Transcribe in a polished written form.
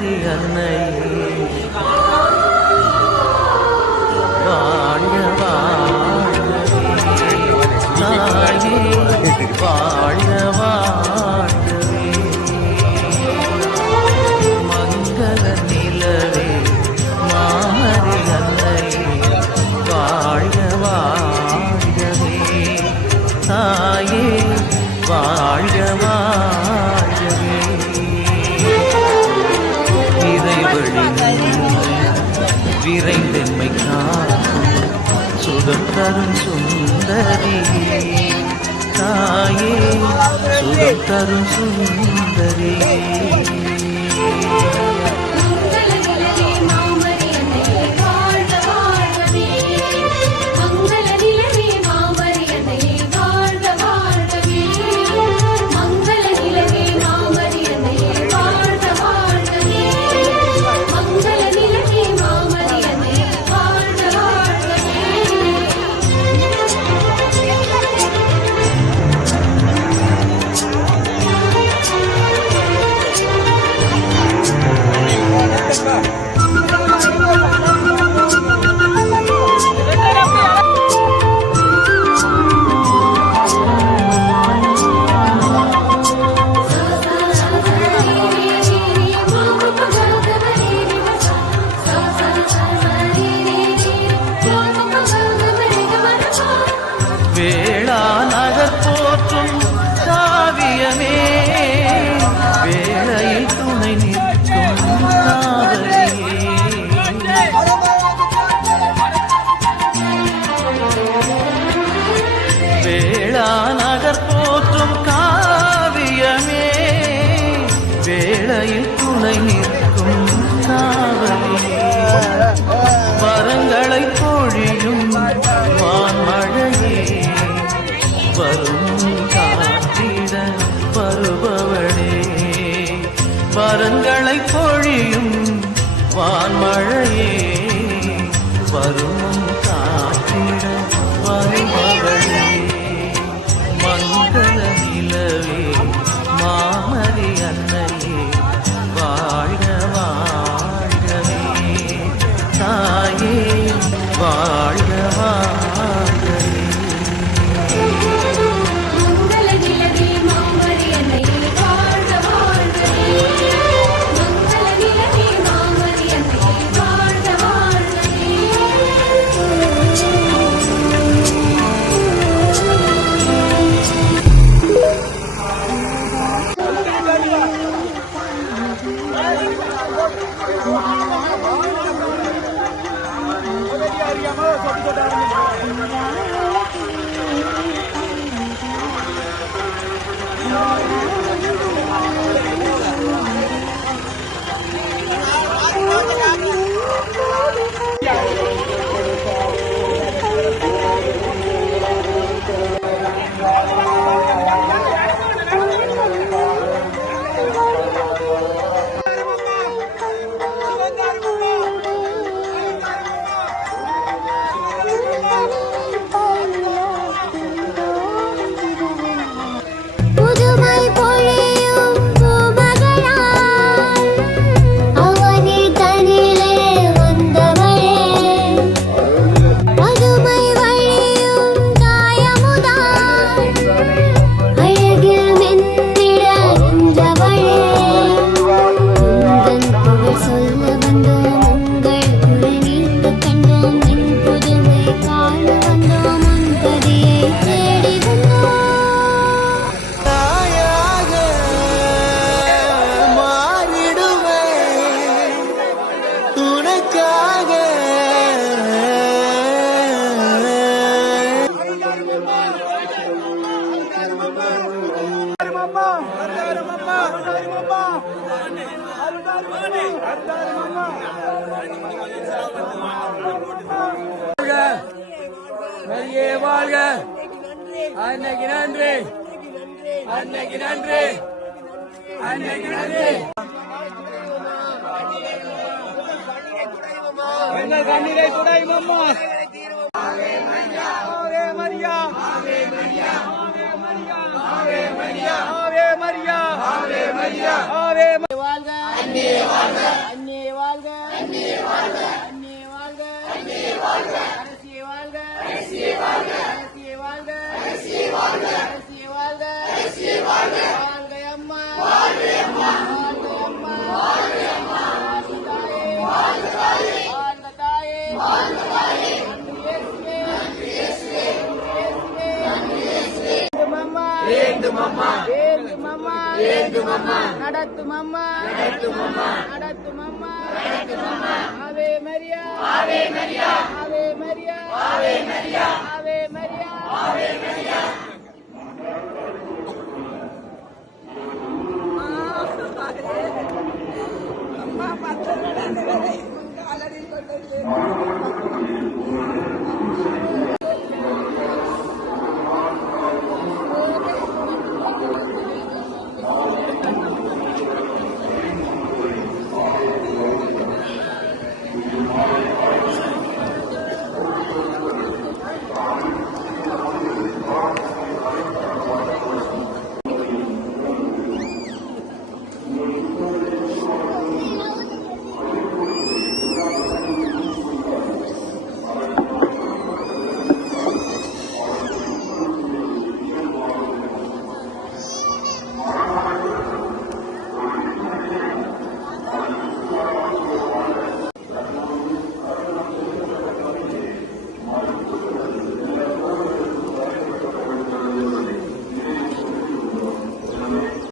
மாமரி அன்னையே வாழ்க வாழ்கவே தாயே வாழ்க வாழ்கவே மங்கள நிலவே மாமரி அன்னையே வாழ்க வாழ்கவே தாயே வாழ்க வாழ்கவே இறைவழி விரைந்தென்மை காக்கும் சுகம் தரும் சுந்தரியே தாயே சுகம் தரும் சுந்தரியே வேளா நகர் போற்றும் காவியமே வேளையில் துணை நிற்கும் காதலியே வேளா நகர் போற்றும் காவியமே வேளையில் துணை நிற்கும் காதலியே வரங்களை பொழியும் வான்மழையே வரும் காத்திட வருபவளே வரங்களை பொழியும் வான்மழையே வரும் காத்திட வருபவளே மங்கள நிலவே மாமரி அன்னையே வாழ்க வாழ்கவே தாயே வாழ்க வாழ்கவே வாழ்க அன்னைக்கு நன்றி அன்னைக்கு நன்றி அன்னைக்கு நன்றி எங்கள் கண்ணீரை குடையும் அம்மா. ஆவே மரியா ஆவே மரியா ஆவே மரியா ஆவே மரியா ஆவே மரியா ஆவே மரியா ஆவே வாழ்க அன்னை அன்னை வாழ்க அன்னை வாழ்க அரசியே வாழ்க அரசியே வாழ்க வாழ்க அம்மா வாழ்க தாயே வேண்டும் அம்மா நடத்தும் அம்மா ஆவே மரியா